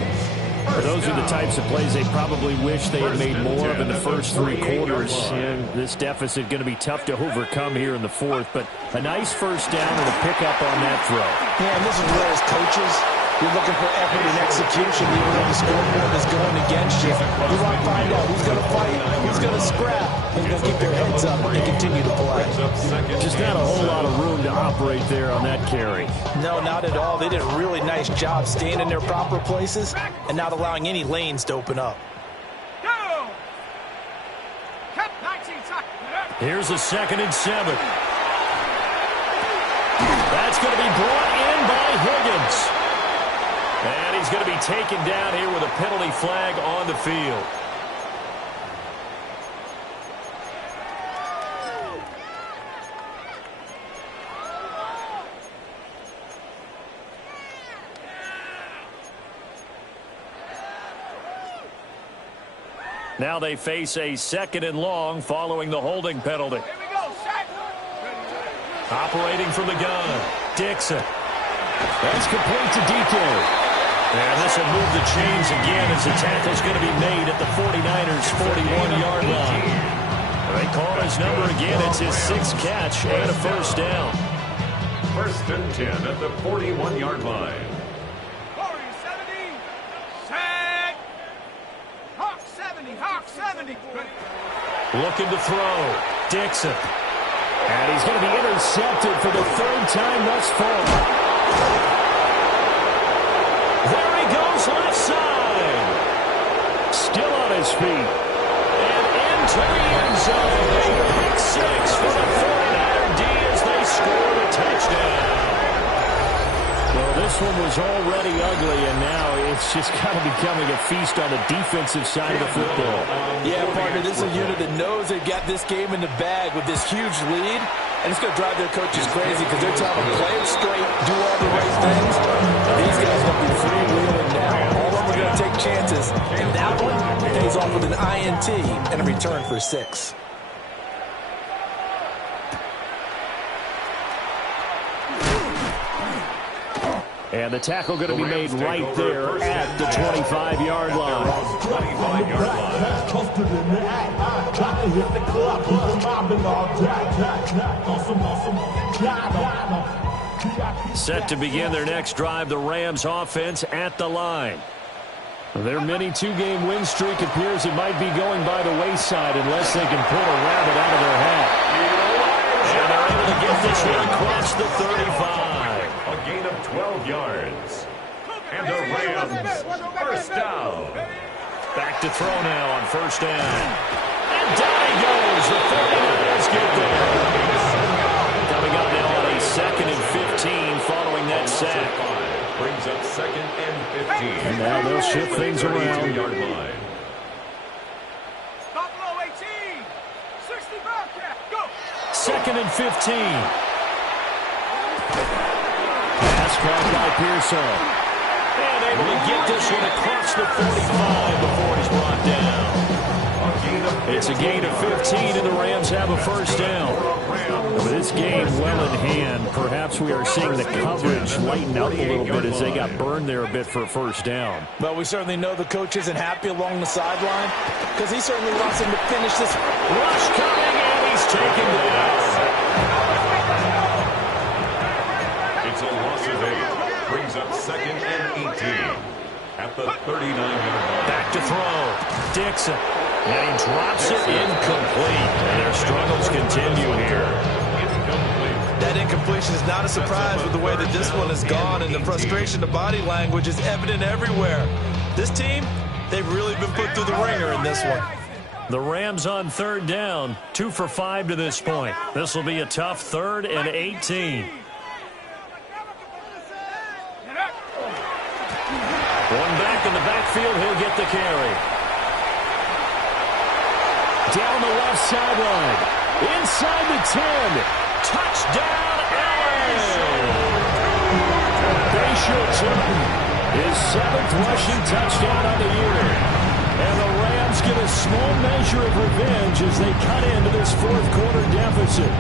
Those are the types of plays they probably wish they had made more of in the first 3 quarters. And this deficit going to be tough to overcome here in the fourth. But a nice first down and a pickup on that throw. Yeah, and this is where as coaches, you're looking for effort and execution even though the scoreboard is going against you. You want to find out who's going to fight, who's going to scrap, who's going to keep their heads up and continue to play. Just not a whole lot of room to operate there on that carry. No, not at all. They did a really nice job staying in their proper places and not allowing any lanes to open up. Here's a 2nd and 7. That's going to be brought in by Higgins. And he's going to be taken down here with a penalty flag on the field. Now they face a 2nd and long following the holding penalty. Here we go, set. Operating from the gun, Dixon. That's complete to DK. And this will move the chains again as the tackle's going to be made at the 49ers' 41-yard line. They call his number again. It's his 6th catch and a first down. 1st and 10 at the 41-yard line. 70. Set. Hawk 70. Hawk 70. Looking to throw. Dixon. And he's going to be intercepted for the 3rd time thus far. There he goes, left side. Still on his feet. And into the end zone. Pick 6 for the 49er D as they scored a touchdown. Well, this one was already ugly, and now it's just kind of becoming a feast on the defensive side of the football. Yeah, partner, this is a unit that knows they've got this game in the bag with this huge lead, and it's going to drive their coaches crazy because they're telling them play it straight, do all the right things. These guys are going to be freewheeling now. All of them are going to take chances, and that one pays off with an INT and a return for 6. And the tackle going to be made right there at the 25-yard line. 25-yard line. Set to begin their next drive, the Rams offense at the line. Their mini 2-game win streak appears it might be going by the wayside unless they can pull a rabbit out of their hat. And they're able to get this one across the 35. A gain of 12 yards. And the Rams, first down. Back to throw now on first down. And down he goes. The 49ers get there. Coming up now on a 2nd and 15 following that sack. Brings up 2nd and 15. And now they'll shift things around. 32-yard line. Stop low 18. 60 Bobcat. Go. 2nd and 15. Pass caught by Pearson. And able to get this one across the 45 before he's brought down. It's a gain of 15, and the Rams have a first down. With this game well in hand, perhaps we are seeing the coverage lighten up a little bit as they got burned there a bit for a first down. Well, we certainly know the coach isn't happy along the sideline because he certainly wants him to finish this. Rush coming, and he's taken down. It's a loss of 8. Brings up 2nd and 18 at the 39-yard line. Back to throw. Dixon. And he drops it incomplete. And their struggles continue here. That incompletion is not a surprise with the way that this one has gone, and the frustration, the body language is evident everywhere. This team, they've really been put through the ringer in this one. The Rams on 3rd down, 2 for 5 to this point. This will be a tough 3rd and 18. One back in the backfield, he'll get the carry. Down the left sideline. Inside the 10. Touchdown, Allen! Bayshore Jordan, his 7th rushing touchdown on the year. And the Rams get a small measure of revenge as they cut into this 4th quarter deficit.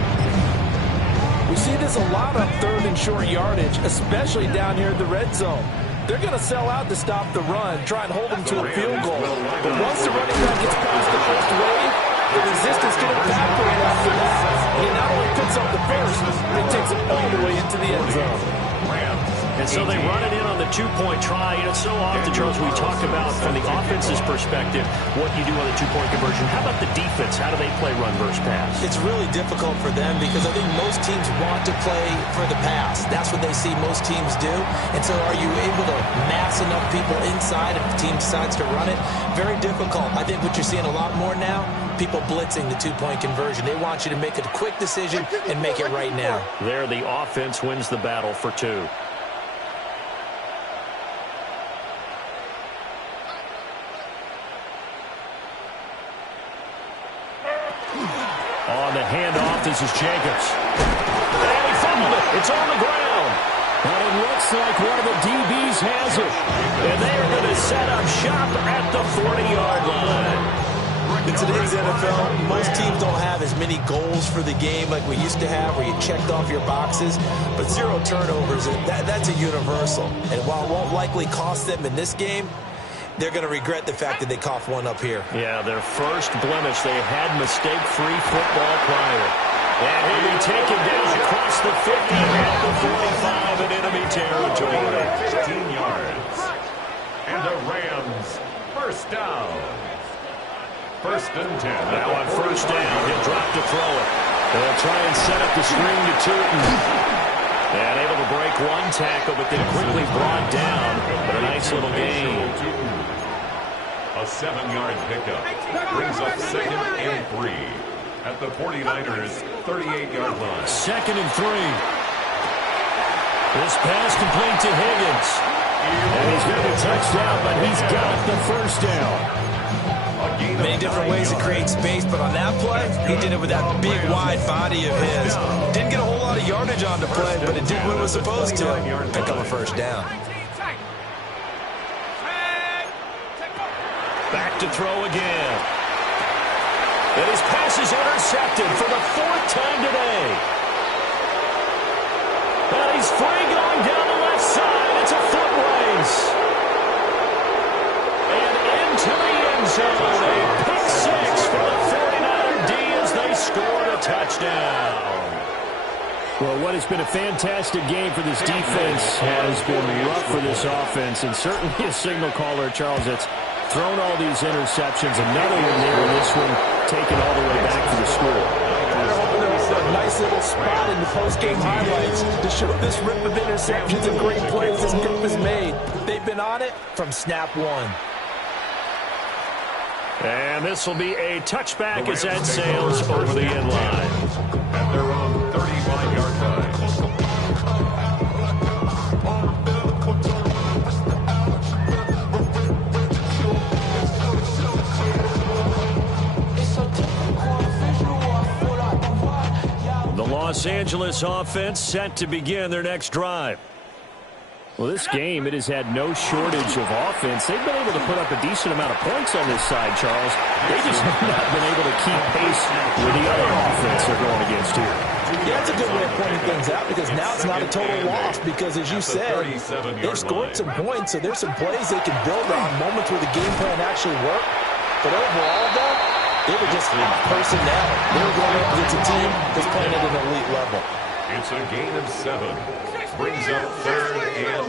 We see this a lot on 3rd and short yardage, especially down here in the red zone. They're going to sell out to stop the run, try and hold them to a field goal. But once the running back gets past the first wave, the resistance can evaporate after that. And he not only picks up the first, but he takes it all the way into the end zone. And so they run it in on the 2-point try. And so often, Charles, we talk about from the offense's perspective what you do on the 2-point conversion. How about the defense? How do they play run versus pass? It's really difficult for them because I think most teams want to play for the pass. That's what they see most teams do. And so are you able to mass enough people inside if the team decides to run it? Very difficult. I think what you're seeing a lot more now, people blitzing the 2-point conversion. They want you to make a quick decision and make it right now. There, the offense wins the battle for 2. On the handoff, this is Jacobs. And he fumbled it. It's on the ground. And it looks like one of the DBs has it. And they are going to set up shop at the 40-yard line. In today's NFL, most teams don't have as many goals for the game like we used to have, where you checked off your boxes. But 0 turnovers, that's a universal. And while it won't likely cost them in this game, they're going to regret the fact that they coughed one up here. Yeah, their first blemish. They had mistake-free football prior. And he'll be taken down across the 50 at the 45 in enemy territory. 15 yards. And the Rams first down. 1st and 10. Now on first down, he'll drop to throw it. They'll try and set up the screen to Tootin. And able to break one tackle, but then quickly brought down. But a nice little gain. A 7-yard pickup brings up 2nd and 3 at the 49ers 38-yard line. 2nd and 3. This pass complete to Higgins. And he's going to be touched down, but he's got the first down. Many different ways to create space, but on that play, he did it with that big, wide body of his. Didn't get a whole lot of yardage on the play, but it did what it was supposed to. Pick up a first down. Back to throw again. And his pass is intercepted for the 4th time today. And he's free going down the left side. It's a foot race. And into the end zone. A pick 6 for the 49er D as they scored a touchdown. Well, what has been a fantastic game for this defense has been rough for this offense. And certainly a signal caller, Charles, that's thrown all these interceptions. Another one there, and this one taken all the way back to the score. A nice little spot in the post-game highlights to show this rip of interceptions and great plays this group has made. They've been on it from snap 1. And this will be a touchback as that sails over the end line. At their own 35-yard line. The Los Angeles offense set to begin their next drive. Well, this game, it has had no shortage of offense. They've been able to put up a decent amount of points on this side, Charles. They just have not been able to keep pace with the other offense they're going against here. Yeah, it's a good way of pointing things out because now it's not a total loss because, as you said, they've scored some points, so there's some plays they can build on, moments where the game plan actually worked. But overall, though, they were just out personnel. They were going up against a team that's playing at an elite level. It's a gain of 7. Brings up 3rd and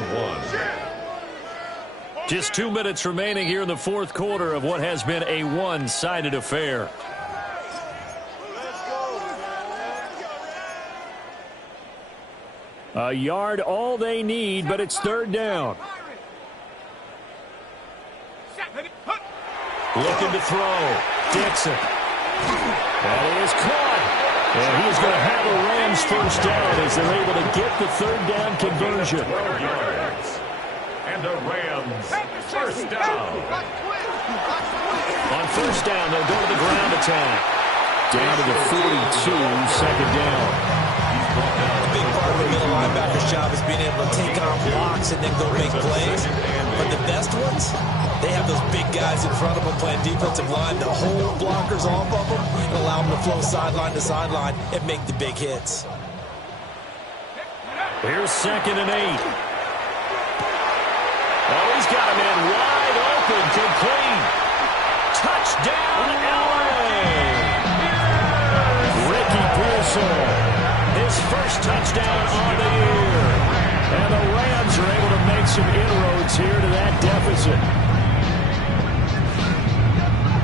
1. Just 2 minutes remaining here in the 4th quarter of what has been a one-sided affair. A yard all they need, but it's 3rd down. Looking to throw. Dixon. That is caught. And he's going to have a Rams first down as they're able to get the 3rd down conversion. 12 yards. And the Rams first down. On first down, they'll go to the ground attack. Down to the 42, 2nd down. A big part of the middle linebacker's job is being able to take on blocks and then go make plays. But the best ones, they have those big guys in front of them playing defensive line to hold blockers off of them and allow them to flow sideline to sideline and make the big hits. Here's 2nd and 8. Oh, he's got a man wide open, complete. Touchdown, LA! Ricky Pearson, his first touchdown on the year. And the Rams are able to make some inroads here to that deficit.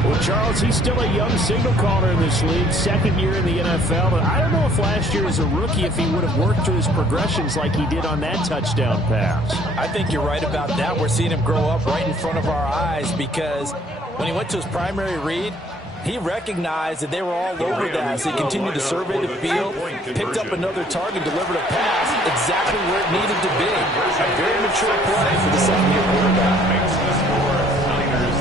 Well, Charles, he's still a young signal caller in this league, 2nd year in the NFL. But I don't know if last year as a rookie, if he would have worked through his progressions like he did on that touchdown pass. I think you're right about that. We're seeing him grow up right in front of our eyes because when he went to his primary read, he recognized that they were all over that as he continued to survey the field, picked up another target, delivered a pass exactly where it needed to be. A very mature play for the 2nd-year quarterback. Makes the score Niners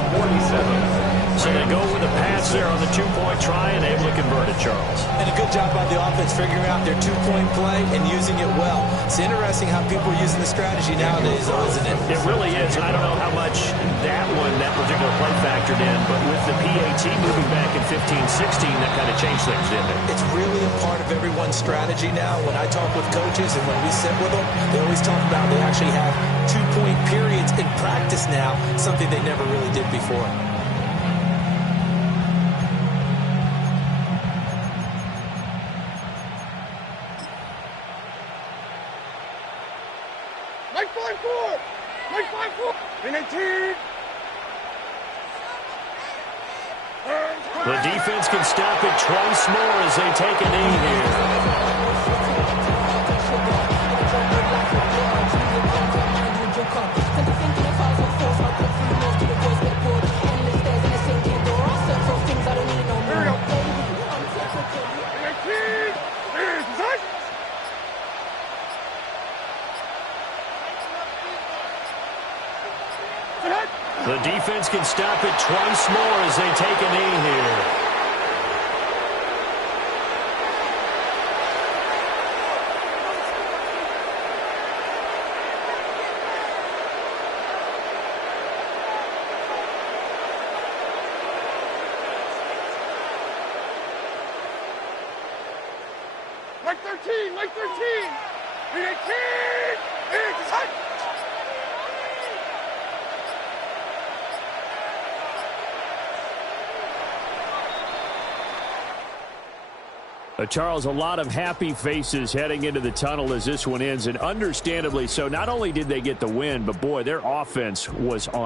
47. So they go with a pass pass there on the two-point try and able to convert it, Charles. And a good job by the offense figuring out their two-point play and using it well. It's interesting how people are using the strategy nowadays, though, isn't it? It really is. I don't know how much that particular play factored in, but with the PAT moving back in 15-16, that kind of changed things, didn't it? It's really a part of everyone's strategy now. When I talk with coaches and when we sit with them, they always talk about they actually have two-point periods in practice now, something they never really did before. Like 5-4! Like 5-4! In 18! The defense can stop it twice more as they take a knee here. The defense can stop it twice more as they take a knee here. Like 13! Like 13! In 18! It's hot! Charles, a lot of happy faces heading into the tunnel as this one ends, and understandably so. Not only did they get the win, but, boy, their offense was on